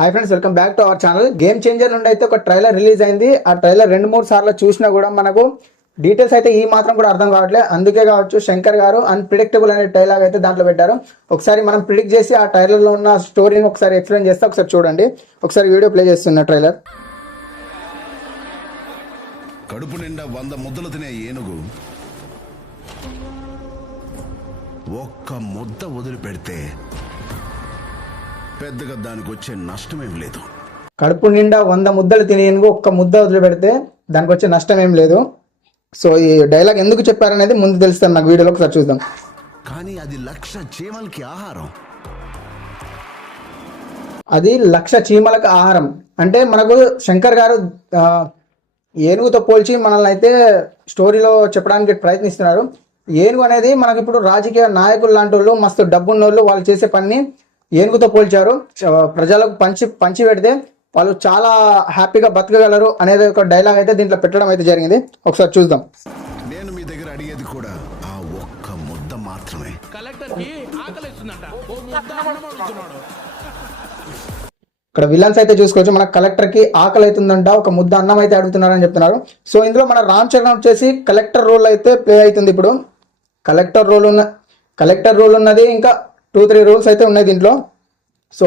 Hi friends, welcome back to our channel. Game changer నుండి అయితే ఒక ట్రైలర్ రిలీజ్ అయింది. ఆ ట్రైలర్ 2-3 సార్లు చూసినా కూడా మనకు డీటెయిల్స్ అయితే ఈ మాత్రం కూడా అర్థం కావట్లేదు. అందుకే కావచ్చు శంకర్ గారు అన్ప్రిడిక్టబుల్ అనే డైలాగ్ అయితే దాంట్లో పెట్టారు. ఒకసారి మనం ప్రిడిక్ట్ చేసి ఆ ట్రైలర్లో ఉన్న స్టోరీని ఒకసారి ఎక్స్ప్లెయిన్ చేస్తే ఒకసారి చూడండి. ఒకసారి వీడియో ప్లే చేస్తున్న ట్రైలర్. కడుపు నిండా 100 ముద్దలు తినే ఏనుగు ఒక్క ముద్ద వదిలిపెడితే పెద్దగా దానికి వచ్చే నష్టమేం లేదు. కడుపు నిండా 100 ముద్దలు తినే ఏనుగు ఒక్క ముద్ద వదిలిపెడితే దానికి వచ్చే నష్టం ఏం లేదు. సో ఈ డైలాగ్ ఎందుకు చెప్పారనేది ముందు తెలుస్తాను నాకు. వీడియోలో ఒకసారి చూద్దాం. కానీ అది 1,00,000 చీమలకి ఆహారం. అది 1,00,000 చీమలకు ఆహారం అంటే మనకు శంకర్ గారు ఏనుగుతో పోల్చి మనల్ని అయితే స్టోరీలో చెప్పడానికి ప్రయత్నిస్తున్నారు. ఏనుగు అనేది మనకి ఇప్పుడు రాజకీయ నాయకులు లాంటి వాళ్ళు, మస్తు డబ్బున్న వాళ్ళు, వాళ్ళు చేసే పని ఏనుగుతో పోల్చారు. ప్రజలకు పంచి పెడితే వాళ్ళు చాలా హ్యాపీగా బతకగలరు అనేది ఒక డైలాగ్ అయితే దీంట్లో పెట్టడం అయితే జరిగింది. ఒకసారి చూద్దాం. నేను మీ దగ్గర అడిగేది కూడా ఆ ఒక్క ముద్ద మాత్రమే. ఇక్కడ విలన్స్ అయితే చూసుకోవచ్చు. మన కలెక్టర్ కి ఆకలి అవుతుందంట, ఒక ముద్ద అన్నం అయితే అడుగుతున్నారని చెప్తున్నారు. సో ఇందులో మన రామ్ చరణ్ వచ్చేసి కలెక్టర్ రోల్ అయితే ప్లే అవుతుంది. ఇప్పుడు కలెక్టర్ రోల్ ఉన్నది, ఇంకా 2-3 రోల్స్ అయితే ఉన్నాయి దీంట్లో. సో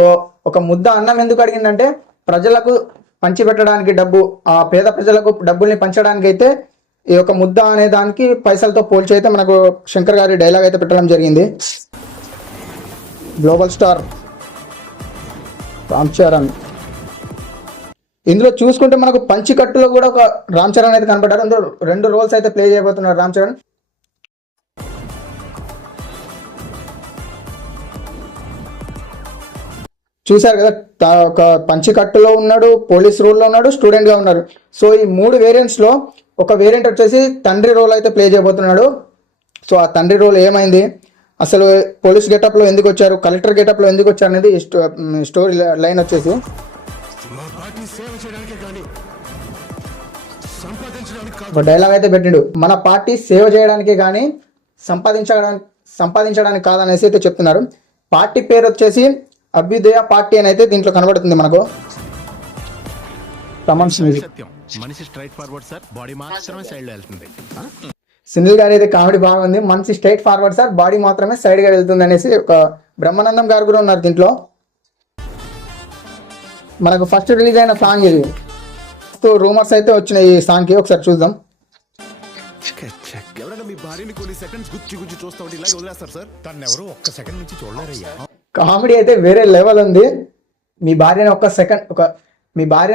ఒక ముద్ద అన్నం ఎందుకు అడిగిందంటే ప్రజలకు పంచిపెట్టడానికి డబ్బు, ఆ పేద ప్రజలకు డబ్బుల్ని పంచడానికి అయితే ఈ యొక్క ముద్ద అనే దానికి పైసలతో పోల్చి అయితే మనకు శంకర్ గారి డైలాగ్ అయితే పెట్టడం జరిగింది. Global star Ram Charan. ఇందులో చూసుకుంటే మనకు పంచికట్టులో కూడా ఒక రామ్ చరణ్ అయితే కనపడ్డారు. అందులో 2 రోల్స్ అయితే ప్లే చేయబోతున్నారు రామ్ చరణ్. చూశారు కదా, ఒక పంచికట్టులో ఉన్నాడు, పోలీస్ రోల్లో ఉన్నాడు, స్టూడెంట్ గా ఉన్నాడు. సో ఈ 3 వేరియంట్స్ లో ఒక వేరియంట్ వచ్చేసి తండ్రి రోల్ అయితే ప్లే చేయబోతున్నాడు. సో ఆ తండ్రి రోల్ ఏమైంది, అసలు పోలీస్ గెటప్ లో ఎందుకు వచ్చారు, కలెక్టర్ గెటప్ లో ఎందుకు వచ్చారు అనేది స్టోరీ లైన్ వచ్చేసి ఒక డైలాగ్ అయితే పెట్టిండు. మన పార్టీ సేవ చేయడానికి కానీ సంపాదించడానికి కాదనేసి అయితే చెప్తున్నారు. పార్టీ పేరు వచ్చేసి అభ్యుదయ పార్టీ అని అయితే దీంట్లో కనబడుతుంది మనకు. సునీల్ గారి అయితే కామెడీ బాగుంది. మనిషి స్ట్రైట్ ఫార్వర్డ్ సార్, బాడీ మాత్రమే సైడ్ గా వెళ్తుంది అనేసి ఒక బ్రహ్మానందం గారు కూడా ఉన్నారు దీంట్లో. మనకు ఫస్ట్ రిలీజ్ అయిన సాంగ్ ఇది. రూమర్స్ అయితే వచ్చినాయి ఈ సాంగ్ కి, ఒకసారి చూద్దాం. కామెడీ అయితే వేరే లెవెల్ ఉంది. మీ భార్యని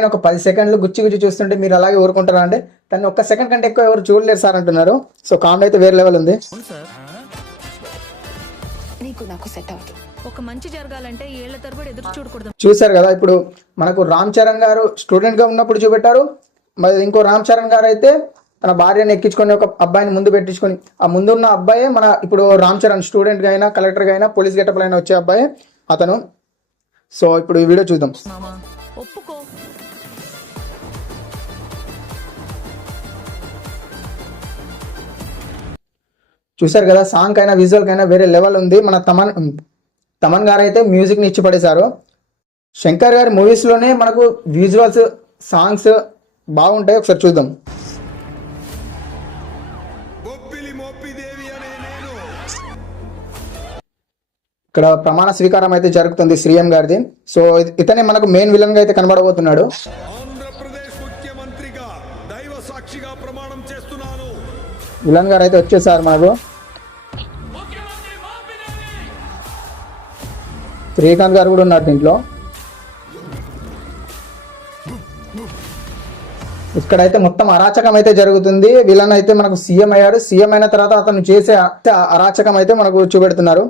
ఒక 10 సెకండ్లు గుచ్చి చూస్తుంటే మీరు అలాగే ఊరుకుంటారా అంటే తను 1 సెకండ్ కంటే ఎక్కువ ఎవరు చూడలేరు సార్ అంటున్నారు. సో కామెడీ అయితే వేరే లెవెల్ ఉంది. చూసారు కదా, ఇప్పుడు మనకు రామ్ చరణ్ గారు స్టూడెంట్ గా ఉన్నప్పుడు చూపెట్టారు. మరి ఇంకో రామ్ చరణ్ గారు అయితే తన భార్యను ఎక్కించుకొని ఒక అబ్బాయిని ముందు పెట్టించుకొని, ఆ ముందున్న అబ్బాయే మన ఇప్పుడు రామ్ చరణ్ స్టూడెంట్ గా అయినా, కలెక్టర్ గా అయినా, పోలీస్ గెటప్ అయినా వచ్చే అబ్బాయి అతను. సో ఇప్పుడు ఈ వీడియో చూద్దాం. చూసారు కదా, సాంగ్ అయినా విజువల్ కైనా వేరే లెవెల్ ఉంది. మన తమన్ గారు అయితే మ్యూజిక్ ని ఇచ్చి పడేశారు. శంకర్ గారి మూవీస్ లోనే మనకు విజువల్స్, సాంగ్స్ బాగుంటాయి. ఒకసారి చూద్దాం. ఇక్కడ ప్రమాణ స్వీకారం అయితే జరుగుతుంది సీఎం గారిది. సో ఇతనే మనకు మెయిన్ విలన్ గా అయితే కనబడబోతున్నాడు. విలన్ గారు అయితే వచ్చేసారు మనకు. శ్రీకాంత్ గారు కూడా ఉన్నారు దీంట్లో. ఇక్కడైతే మొత్తం అరాచకం అయితే జరుగుతుంది. విలన్ అయితే మనకు సీఎం అయ్యాడు. సీఎం అయిన తర్వాత అతను చేసే అరాచకం అయితే మనకు చూపెడుతున్నారు.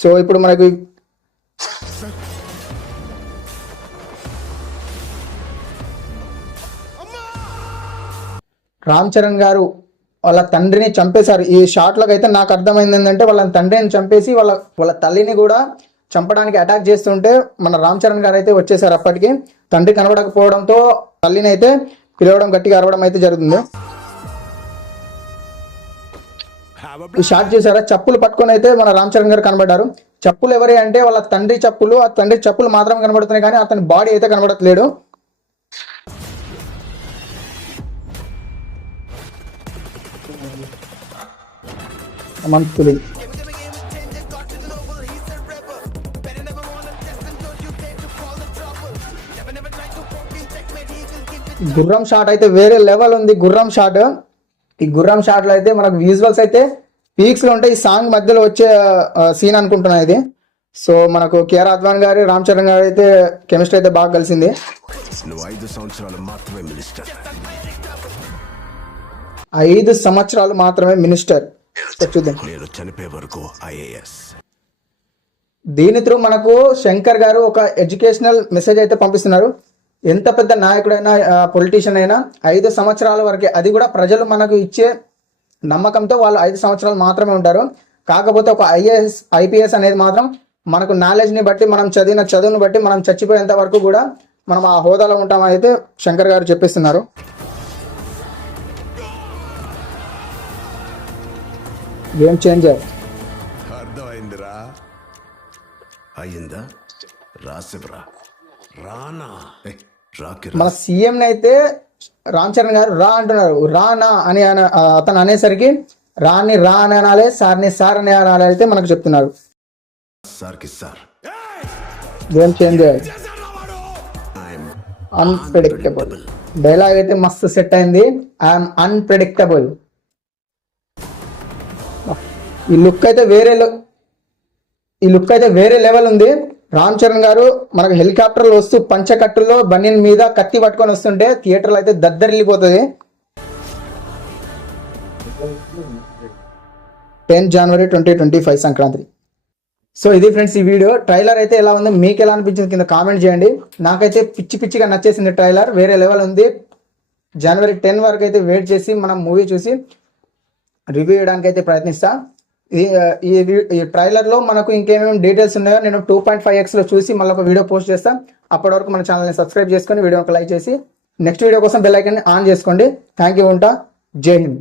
సో ఇప్పుడు మనకు రామ్ చరణ్ గారు వాళ్ళ తండ్రిని చంపేశారు. ఈ షాట్ లకు అయితే నాకు అర్థమైంది ఏంటంటే వాళ్ళ తండ్రిని చంపేసి వాళ్ళ తల్లిని కూడా చంపడానికి అటాక్ చేస్తుంటే మన రామ్ చరణ్ గారు అయితే వచ్చేసారు. అప్పటికి తండ్రి కనబడకపోవడంతో తల్లిని అయితే పిలవడం, గట్టిగా అరవడం అయితే జరుగుతుంది. ఈ షాట్ చూసారా, చెప్పులు పట్టుకొని అయితే మన రామ్ చరణ్ గారు కనబడ్డారు. చెప్పులు ఎవరి అంటే వాళ్ళ తండ్రి చెప్పులు, ఆ తండ్రి చెప్పులు మాత్రం కనబడుతున్నాయి కానీ అతని బాడీ అయితే కనబడట్లేడు. మంత్లీ గుర్రం షాట్ అయితే వేరే లెవెల్ ఉంది. గుర్రం షాట్, ఈ గుర్రం షాట్ లో అయితే మనకు విజువల్స్ అయితే పీక్స్ లో ఉంటాయి. ఈ సాంగ్ మధ్యలో వచ్చే సీన్ అనుకుంటున్నా ఇది. సో మనకు కేఆర్ అద్వాన్ గారి, రామ్ చరణ్ గారు అయితే కెమిస్ట్రీ అయితే బాగా కలిసింది. నువ్వు 5 సంవత్సరాలు మాత్రమే మినిస్టర్. 5 సంవత్సరాలు మాత్రమే మినిస్టర్. చూద్దాం. నేను చనిపోయే వరకు ఐఏఎస్. దీని త్రూ మనకు శంకర్ గారు ఒక ఎడ్యుకేషనల్ మెసేజ్ అయితే పంపిస్తున్నారు. ఎంత పెద్ద నాయకుడైనా, పొలిటీషియన్ అయినా 5 సంవత్సరాల వరకే, అది కూడా ప్రజలు మనకు ఇచ్చే నమ్మకంతో వాళ్ళు 5 సంవత్సరాలు మాత్రమే ఉంటారు. కాకపోతే ఒక ఐపీఎస్ అనేది మాత్రం మనకు నాలెడ్జ్ని బట్టి, మనం చదివిన చదువుని బట్టి మనం చచ్చిపోయేంత వరకు కూడా మనం ఆ హోదాలో ఉంటామని అయితే శంకర్ గారు చెప్పిస్తున్నారు. Game changer. అర్థమైందిరా? అయ్యిందా? రాసివ్రా. రానా మన సీఎం అయితే రామ్ చరణ్ గారు రా అంటున్నారు. రానా అని అతను అనేసరికి రాని రా అని అనాలి, సార్ని సార్ అని అనాలి అయితే మనకు చెప్తున్నారు. సార్కి sir. Game changer. Unpredictable dialogue అయితే మస్తు సెట్ అయింది. I'm unpredictable. ఈ లుక్ అయితే వేరే లెవెల్ ఉంది. రామ్ చరణ్ గారు మనకు హెలికాప్టర్లు వస్తూ పంచకట్టులో బనియన్ మీద కత్తి పట్టుకొని వస్తుంటే థియేటర్లో అయితే దద్దరిల్లిపోతుంది. 10 జనవరి 2025 సంక్రాంతి. సో ఇది ఫ్రెండ్స్ ఈ వీడియో. ట్రైలర్ అయితే ఎలా ఉందో మీకు ఎలా అనిపించింది కింద కామెంట్ చేయండి. నాకైతే పిచ్చిగా నచ్చేసింది ట్రైలర్, వేరే లెవెల్ ఉంది. జనవరి 10 వరకు అయితే వెయిట్ చేసి మనం మూవీ చూసి రివ్యూ చేయడానికి అయితే ప్రయత్నిస్తా. ఈ ట్రైలర్లో మనకు ఇంకేమేమి డీటెయిల్స్ ఉన్నాయో నేను 2.5x లో చూసి మళ్ళీ ఒక వీడియో పోస్ట్ చేస్తాను. అప్పటి వరకు మన ఛానల్ని సబ్స్క్రైబ్ చేసుకొని వీడియోకి లైక్ చేసి నెక్స్ట్ వీడియో కోసం బెల్ ఐకాన్ని ఆన్ చేసుకోండి. Thank you. ఉంటా. జై హింద్.